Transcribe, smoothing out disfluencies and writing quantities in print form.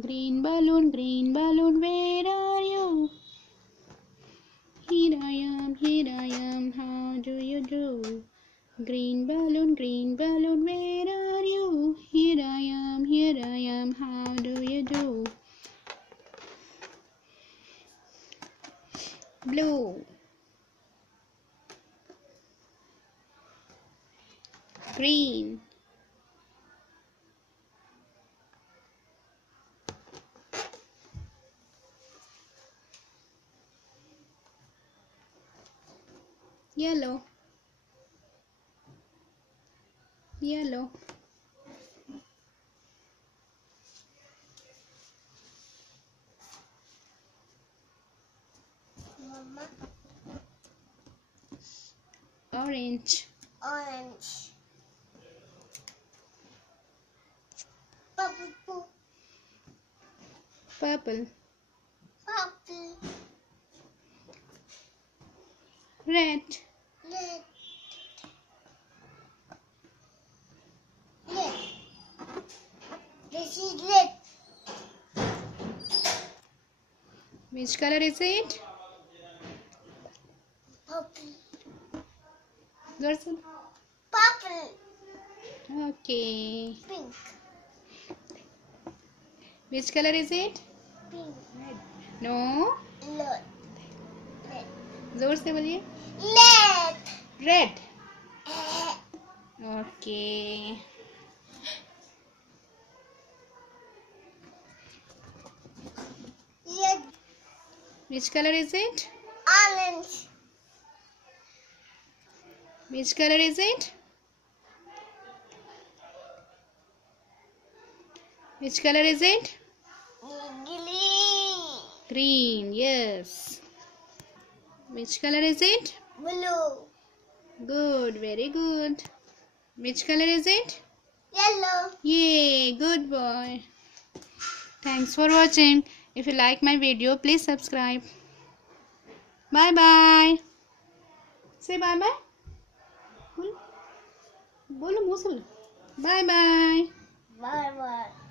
green balloon, where are you? Here I am, how do you do? Green balloon, where are you? Here I am, how do you do? Blue, green, yellow, yellow, Mama. orange, Orange. Purple. purple, Purple. red, Red. Red. This is red. which color is it? Purple. Dorson. Purple. Okay. Pink. Which color is it? Pink. No. Red. Red. जोर से बोलिए. Red. Red. Okay. Red. Which color is it? Orange. Which color is it? Which color is it? Green. Green. Yes. Which color is it? Blue. Good. Very good. Which color is it? Yellow. Yay. Good boy. Thanks for watching. If you like my video, please subscribe. Bye bye. Say bye bye. बोलो मुंह से बोलो. Bye bye. Bye bye.